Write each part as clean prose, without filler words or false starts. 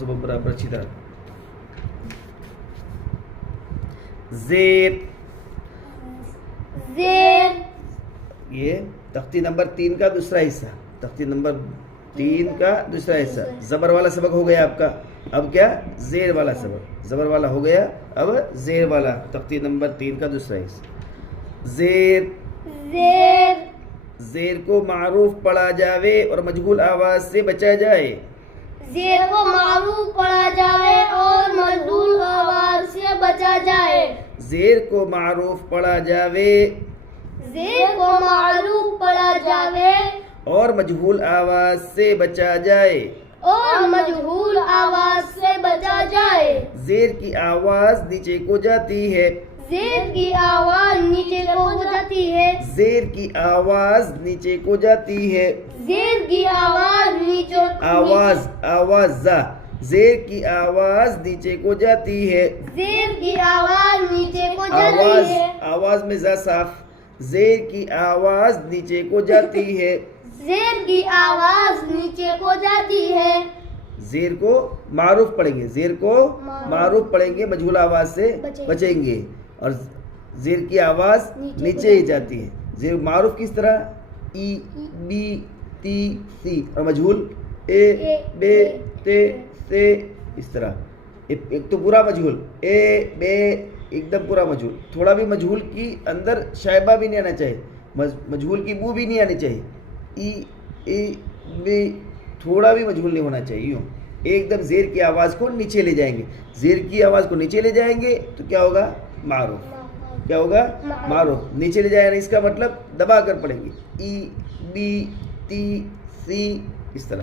صبح برابر اچھی طرح. زیر زیر یہ تختی نمبر 3 کا دوسرا حصہ. تختی نمبر 3 کا دوسرا حصہ. زبر والا سبق ہو گیا آپ کا. اب کیا زیر والا سبق. زبر والا ہو گیا, اب زیر والا تختی نمبر 3 کا دوسرا حصہ. زیر زیر زیر کو معروف پڑھا جاوے اور مجہول آواز سے بچا جائے. زیر کو معروف پڑھا جائے اور مجہول آواز سے بچا جائے. زیر کو معروف پڑھا جاوے زیر کو معروف پڑھا جاوے اور مجہول آواز سے بچا جائے. اور مجہول آواز سے بچا جائے. زیر کی آواز نیچے کو جاتی ہے. زیر کی آواز نیچے کو جاتی ہے. زیر کی آواز نیچے کو جاتی ہے. زیر کی آواز نیچے آواز زیر کی آواز نیچے کو جاتی ہے. زیر کی آواز نیچے کو جاتی ہے. آواز میں زا صاف. زیر کی آواز نیچے کو جاتی ہے. زیر کی آواز نیچے کو جاتی ہے. زیر کو معروف پڑھیں گے. زیر کو معروف پڑھیں گے, مجہول آواز سے بچیں گے. اور زیر کی آواز نیچے ہی جاتی ہے. زیر معروف کس طرح؟ ای بی تی سی, اور مجہول اے بے تے سے, اس طرح. ایک تو پورا مجہول اے بے, ایک دم پورا مجہول. تھوڑا بھی مجہول کی اندر شائبہ بھی نہیں آنا چاہیے, مجہول کی بو بھی نہیں آنی چاہیے. ای اے بے, تھوڑا بھی مجہول نہیں ہونا چاہیے. یوں ایک دم زیر کی آواز کو نیچے لے جائیں گے. زیر کی آواز کو نیچے لے جائیں گے تو کیا ہوگا؟ معروف. کیا ہوگا؟ معروف. نیچے لے جائیں, اس کا مطلب دبا کر پڑھیں گے. ای بی تی سی, اس طرح.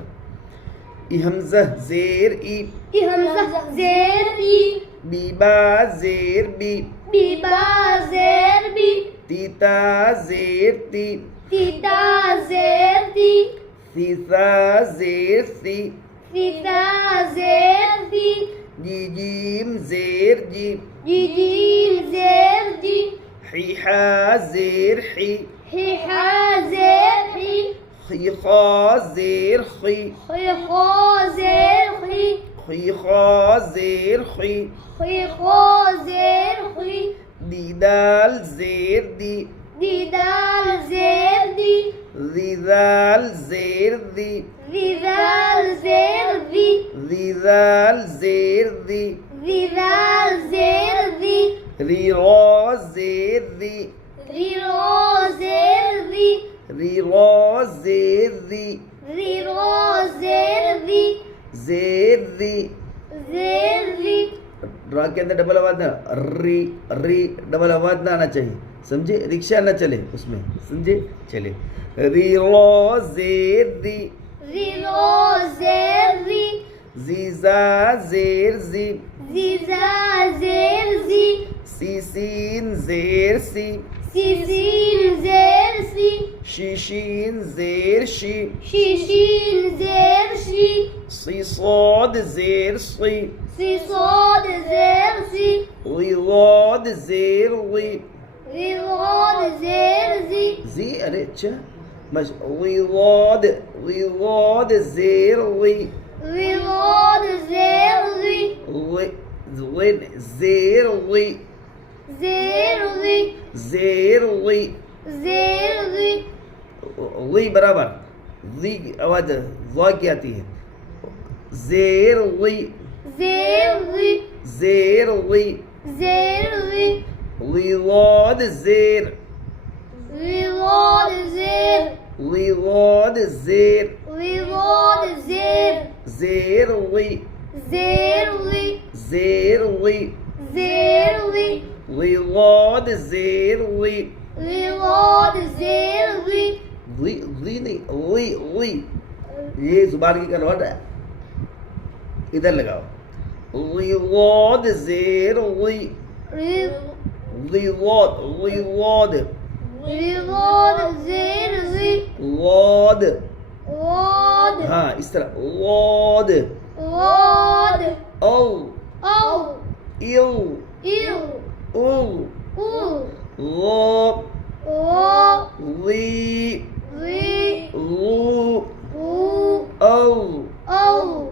ای حمزہ زیر ای, ای حمزہ زیر ای, بی با زیر بی, بی با زیر بی, تیتا زیر تی, تیتا زیر تی, سیسا زیر سی, سیتا زیر تی, جی جیم زیر جی, جی جیم زیر جی, حی حا زیر حی, حی حا زیر حی, خی خا زیر خی, خی خا زیر خی, خی خا زیر خی, خی خا زیر خی, دی دال زیر دی, دی دال زیر دی, ذی ذال زیر دی, ذی دال زیر دی, ذی ذال زیر دی, ذی دال زیر دی, ری را زیر دی, ری را زیر دی, ری را زیر دی, ری را زیر دی, زیر دی. زیر دی. را کے اندر ڈبل آواز نہ, ری ری ڈبل آواز نہ آنا چاہیے, سمجھے؟ رکشہ نہ چلے اس میں, سمجھے؟ چلے. ری را زیر دی, ری را زیر دی, زیزا زیر زی, زیزا زیر زی, سی سین زیر سی, سی سین زیر سی, شیشین زیر شی, شیشین زیر شی, سی صاد زیر سی, سی صاد زیر سی, ری راد زیر ری, ری راد زیر زی, زی ارے اچھا ری راد زیر ری, ری راد زیر ری, زیر ری, زیر ری, زیر ری, زیر ری, ری برابر. ری آواز وا کی آتی ہے. زیر ری, زیر ری, زیر ری, زیر ری, ری راد زیر, ری راد زیر, ری راد زیر, ری راد زیر, زیر ری, زیر ری, زیر ری, زیر ری, ری راد زیر ری, ری راد زیر ری, ری ری نہیں ری ری, یہ زبان کی کنورٹ ہے, ادھر لگاؤ. ری راد زیر ری, ری ری راد, ری راد, ری راد زیر ری, راد, راد, ہاں اس طرح راد, راد, او, او, ایو, ایو, او, او, را, را, ری, ری, رو, رو, او, او,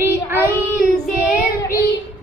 عين زير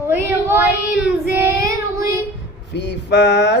غين زير غي في فا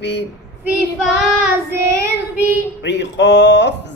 في في فا زير في قاف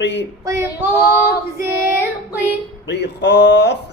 قي قاف زير قي قاف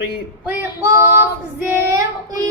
قي قاف زير قي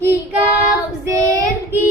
كي كاف زير كي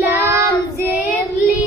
لام زير لي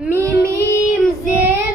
ميم زير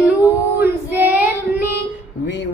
نون زير ني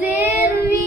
زير وي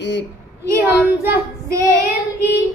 ي همزة زير إي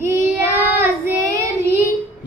يا زير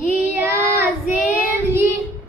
يا زير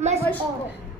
مشق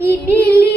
إبلي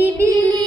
إبلي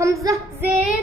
همزة زير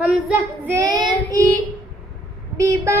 همزة زير إي بيبا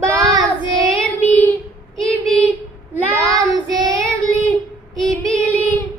با زير بي إبي لام زير لي إبلي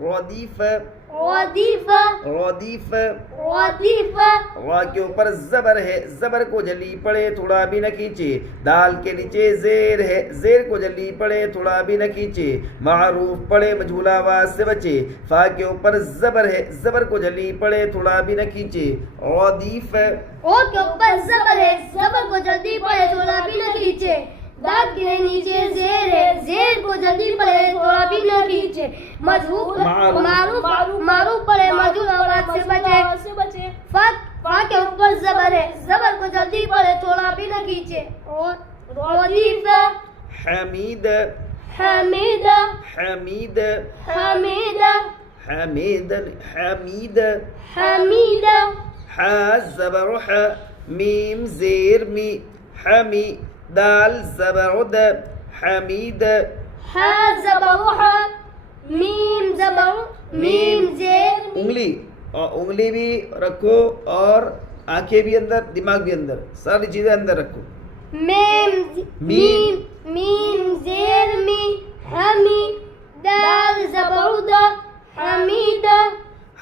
ردیف ردیف ردیف ردیف را کے اوپر زبر ہے، زبر کو جلی پڑے تھوڑا بھی نہ کھینچے. دال کے نیچے زیر ہے، زیر کو جلی پڑے تھوڑا بھی نہ کھینچے. معروف پڑے مجھول آواز سے بچے. فا کے اوپر زبر ہے، زبر کو جلی پڑے تھوڑا بھی نہ کھینچے. ردیف او کے اوپر زبر ہے، زبر کو جلدی پڑے تھوڑا بھی نہ کھینچے. دال کے نیچے زیر ہے، زیر کو جلدی پڑے تھوڑا بھی نہ کھینچے. معروف معروف پڑے مجھول آواز سے بچے. فا کے اوپر زبر ہے، زبر کو جلدی پڑے تھوڑا بھی نہ کھینچے. ردیف حمید حمید حمید حمید حمید حمید حمید حا زبر ح میم زیر می حمی دال زبر د حمید. ح زبر ح میم زبر میم زیر انگلی بھی رکھو اور آنکھیں بھی اندر، دماغ بھی اندر، ساری چیزیں اندر رکھو. میم میم زیر می حمی دال زبر د حمید.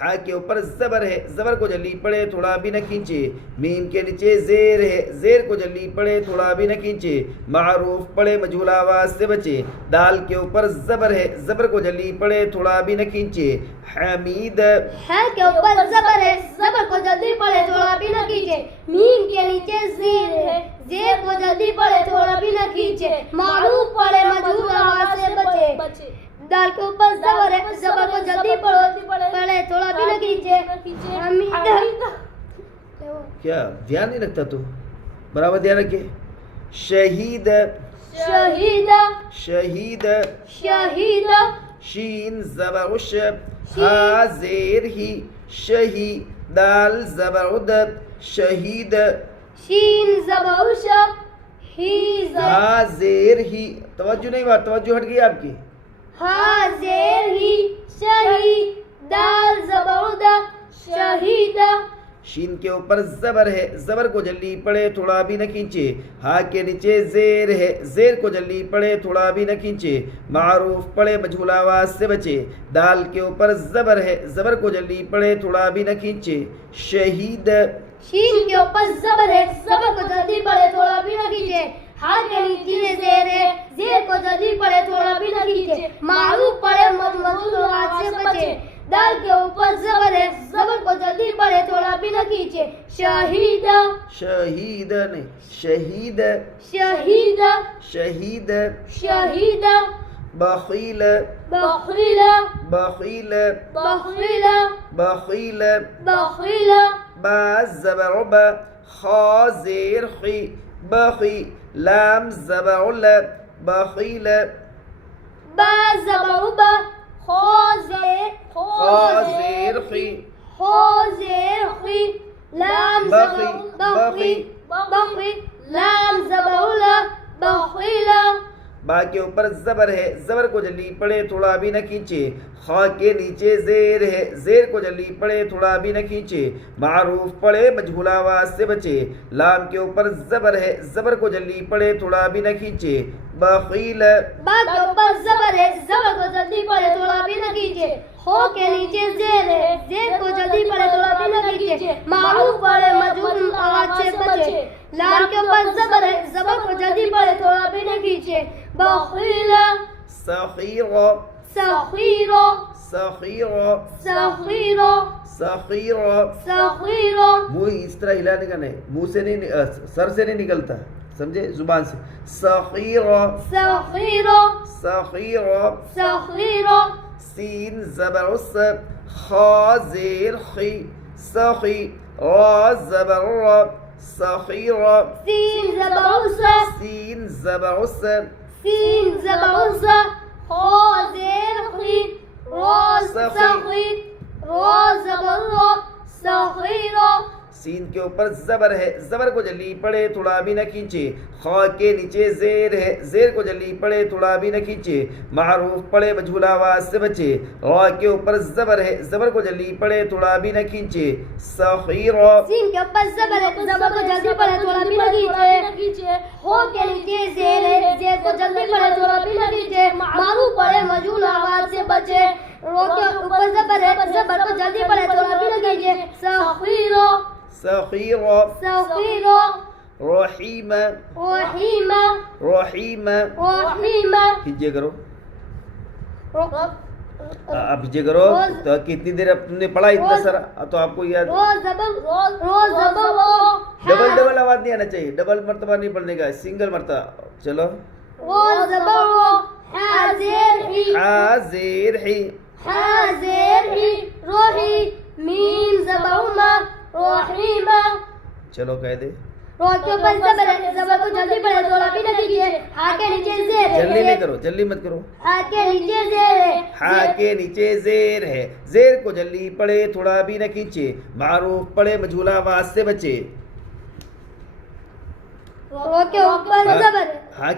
ہا کے اوپر زبر ہے، زبر کو جلی پڑے تھوڑا بھی نہ کھینچے. میم کے نیچے زیر ہے، زیر کو جلی پڑے تھوڑا بھی نہ کھینچے. معروف پڑے مجھول آواز سے بچے. دال کے اوپر زبر ہے، زبر کو جلی پڑے تھوڑا بھی نہ کھینچے. حمید ہے کے اوپر زبر ہے، زبر کو جلدی پڑے تھوڑا بھی نہ کھینچے. میم کے نیچے زیر ہے، زیر کو جلدی پڑے تھوڑا بھی نہ کھینچے. معروف پڑے مجھول آواز سے بچے. دال کے اوپر زبر ہے، زبر کو جلدی پڑے تھوڑا بھی نہ کھینچے. حمید کیا دھیان نہیں رکھتا تو برابر دھیان رکھے. شہید شہید شہید شہید شین زبر ش ہا زیر ہی شہی دال زبر د شہید. شین زبر ش ہی ہا زیر ہی توجہ نہیں بات، توجہ ہٹ گئی آپ کی. ہا زیر ہی شہید دال زبر د شہید. شین کے اوپر زبر ہے، زبر کو جلی پڑے تھوڑا بھی نہ کھینچے. ہا کے نیچے زیر ہے، زیر کو جلی پڑے تھوڑا بھی نہ کھینچے. معروف پڑے مجھول آواز سے بچے. دال کے اوپر زبر ہے، زبر کو جلی پڑے تھوڑا بھی نہ کھینچے. شہید شین کے اوپر زبر ہے، زبر کو جلدی پڑے تھوڑا بھی نہ کھینچے. ہا کے نیچے زیر ہے، زیر کو جلدی پڑے تھوڑا بھی نہ کھینچے. معروف پڑے مجھول آواز سے بچے. دال کے اوپر زبر ہے، زبر کو جلدی پڑے تھوڑا بھی نہ کھینچے. شہید شہید نہیں شہید شہید شہید. شہید بخیل بخیل بخیل بخیل بخیل. بخیل با زبر ب خا زیر خی بخی لام زبر ل بخیل. با زبر با خا زیر خی زیر خی لام زبر بخی بخی لام زبر ل بخیل. با کے اوپر زبر ہے، زبر کو جلی پڑے تھوڑا بھی نہ کھینچے. خا کے نیچے زیر ہے، زیر کو جلی پڑے تھوڑا بھی نہ کھینچے. معروف پڑے مجھول آواز سے بچے. لام کے اوپر زبر ہے، زبر کو جلی پڑے تھوڑا بھی نہ کھینچے. بخیل با کے اوپر زبر ہے، زبر کو جلدی پڑے تھوڑا بھی نہ کھینچے. خو کے نیچے زیر ہے، زیر کو جلدی پڑے تھوڑا بھی نہ کھینچے. معروف پڑے مجھول آواز سے بچے. لام کے اوپر زبر ہے، زبر کو جلدی پڑے تھوڑا بھی نہ کھینچے. بخیل سخیر سخیر سخیر سخیر سخیر. سخیر منہ اس طرح ہلانے کا نہیں، منہ سے نہیں، سر سے نہیں نکلتا، سمجھے، زبان سے. سخیر سخیر سخیر. سخیر سین زبر س خا زیر خی سخی را زبر ر سخیر. سین زبر س سین زبر س سین زبر س خا زیر خی را سخی را زبر ر سخیر. سین کے اوپر زبر ہے، زبر کو جلی پڑے تھوڑا بھی نہ کھینچے. خا کے نیچے زیر ہے، زیر کو جلی پڑے تھوڑا بھی نہ کھینچے. معروف پڑے مجھول آواز سے بچے. را کے اوپر زبر ہے، زبر کو جلی پڑے تھوڑا بھی نہ کھینچے. سخیر سین کے اوپر زبر ہے، زبر کو جلدی پڑے تھوڑا بھی نہ کھینچے. ہو کے نیچے زیر ہے، زیر کو جلدی پڑے تھوڑا بھی نہ کھینچے. معروف پڑے مجھول آواز سے بچے. رو کے اوپر زبر ہے زبر کو جلدی پڑھے تھوڑا بھی نہ کیجیے سخیرو سخیرا سخیرو رحیم رحیم رحیم رحیم ہجے کرو آپ ہجے کرو تو کتنی دیر آپ نے پڑھا اتنا سارا تو آپ کو یاد ڈبل ڈبل آواز نہیں آنا چاہیے ڈبل مرتبہ نہیں پڑھنے کا سنگل مرتبہ چلو حاضر ہی چلو کہہ دے رو کے اوپر زبر ہے زبر کو جلدی پڑھے تھوڑا بھی نہ کیجیے ہا کے نیچے زیر ہے جلدی نہیں کرو جلدی مت کرو ہا کے نیچے زیر ہے ہا کے نیچے زیر ہے زیر کو جلدی پڑھے تھوڑا بھی نہ کھینچے معروف پڑھے مجھولا آواز سے بچے رو کے اوپر زبر ہے ہا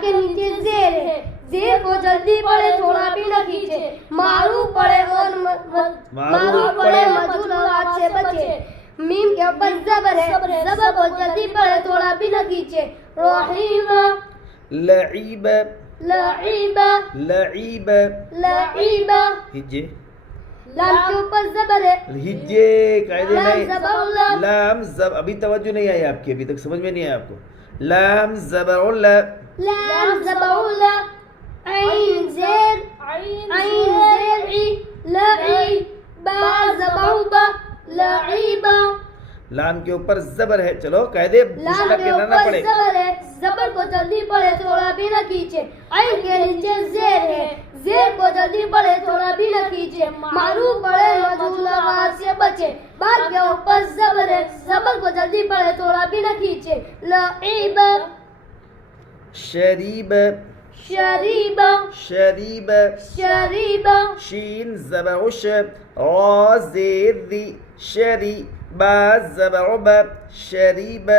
کے نیچے زیر ہے زیر کو جلدی پڑھے تھوڑا بھی نہ کھینچے معروف پڑھے اور معروف پڑھے مجھول آواز سے بچے میم کے اوپر زبر ہے زبر کو جلدی پڑھے تھوڑا بھی نہ کھینچے رحیم لعیب لعیب لعیب لعیب ہجے لام کے اوپر زبر ہے ہجے قاعدے لام نہیں زبر اللہ لام زب ابھی توجہ نہیں آئی آپ کی ابھی تک سمجھ میں نہیں آیا آپ کو لام زبر اللہ لام زبر اللہ عین زیر عی لعی با زبر با لعیبا لام کے اوپر زبر ہے چلو قاعدے لام کے کرنا نہ اوپر پڑے زبر ہے زبر کو جلدی پڑھے تھوڑا بھی نہ کھینچے عین کے نیچے زیر ہے زیر کو جلدی پڑھے تھوڑا بھی نہ کھینچے معروف پڑھے مجھول آواز سے بچے بعد کے اوپر زبر ہے زبر کو جلدی پڑھے تھوڑا بھی نہ کھینچے لعیب شریب شریب شریب شریب شین زبر ش را زیر ذی شری با زبر ب شریب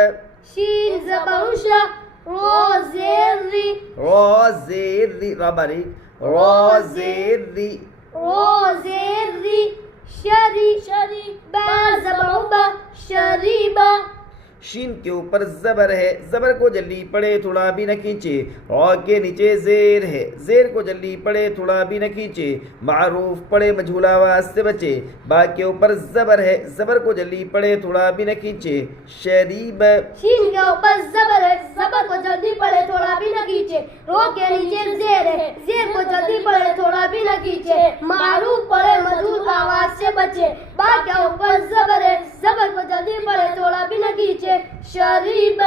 شین زبر شا را زیر ری را زیر ذی را باریک را زیر ذی شری با زبر با شریبا شین کے اوپر زبر ہے زبر کو جلدی پڑھے تھوڑا بھی نہ کھینچے را کے نیچے زیر ہے زیر کو جلدی پڑھے تھوڑا بھی نہ کھینچے معروف پڑھے مجھول آواز سے بچے با کے اوپر زبر ہے زبر کو جلدی پڑھے تھوڑا بھی نہ کھینچے شریب شین کے اوپر زبر ہے زبر کو جلدی پڑھے تھوڑا بھی نہ کھینچے رو کے نیچے زیر ہے زیر کو جلدی پڑھے تھوڑا بھی نہ کھینچے معروف پڑھے مجھول آواز سے بچے با کے اوپر زبر ہے زبر کو جلدی پڑھے تھوڑا بھی نہ کھینچے شریب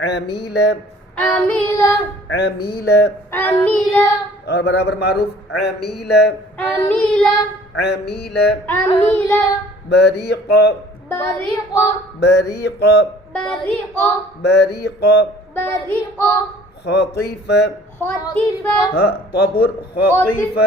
عمیل عمیل عمیل عمیل اور برابر معروف عمیل عمیل عمیل عمیل بریق بریق بریق بریق بریق بریق خطیف خطیف طبر خطیف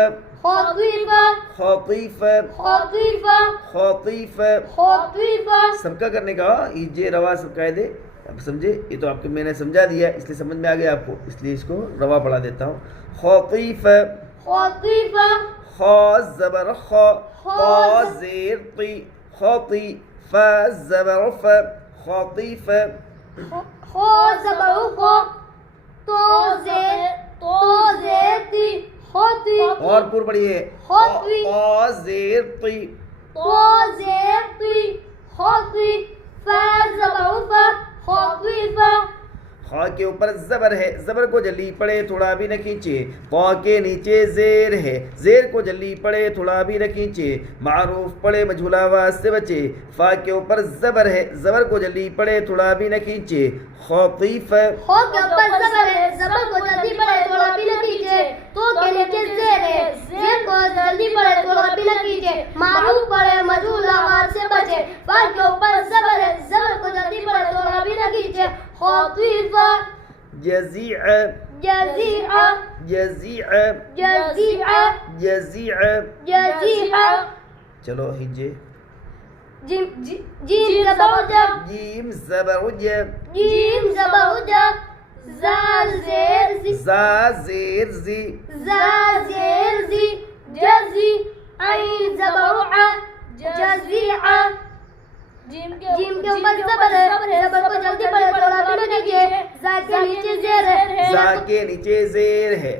خطیف خطیف خطیف خطیف خطیف سب کا کرنے کا یہ روا سب قاعدے اب سمجھے یہ تو آپ کو میں نے سمجھا دیا اس لیے سمجھ میں آ گیا آپ کو اس لیے اس کو روا پڑھا دیتا ہوں خطیف خطیف خا زبر خا قا زیر طی خطی فا زبر ف خطیف خو زبر خو تو زیر تی خطی اور پور پڑھیے خطی قا زیر طی تو زیر تی خطی فا زبر فا خطیف خا کے اوپر زبر ہے زبر کو جلدی پڑھے تھوڑا بھی نہ کھینچے قا کے نیچے زیر ہے زیر کو جلدی پڑھے تھوڑا بھی نہ کھینچے معروف پڑھے مجھول آواز سے بچے فا کے اوپر زبر ہے زبر کو جلدی پڑھے تھوڑا بھی نہ کھینچے خطیف خو کے اوپر زبر ہے زبر کو جلدی پڑھے تھوڑا بھی نہ کھینچے تو کے نیچے زیر ہے زیر کو جلدی پڑھے تھوڑا بھی نہ کھینچے معروف پڑھے مجھول آواز سے بچے فا کے اوپر زبر ہے زبر کو جلدی پڑھے تھوڑا بھی نہ کھینچے خطیف جزیع جزیع جزیع جزیع جزیع جزیع چلو ہجے جیم زبر جب جیم زبر ج جیم زبر جب زا زیر زی زا زیر زی زا زیر زی جزی عین زبر ع جزیع جیم کے اوپر زبر ہے زبر کو جلدی پڑھے تھوڑا بھی نہ کیجیے زا کے نیچے زیر ہے زا کے نیچے زیر ہے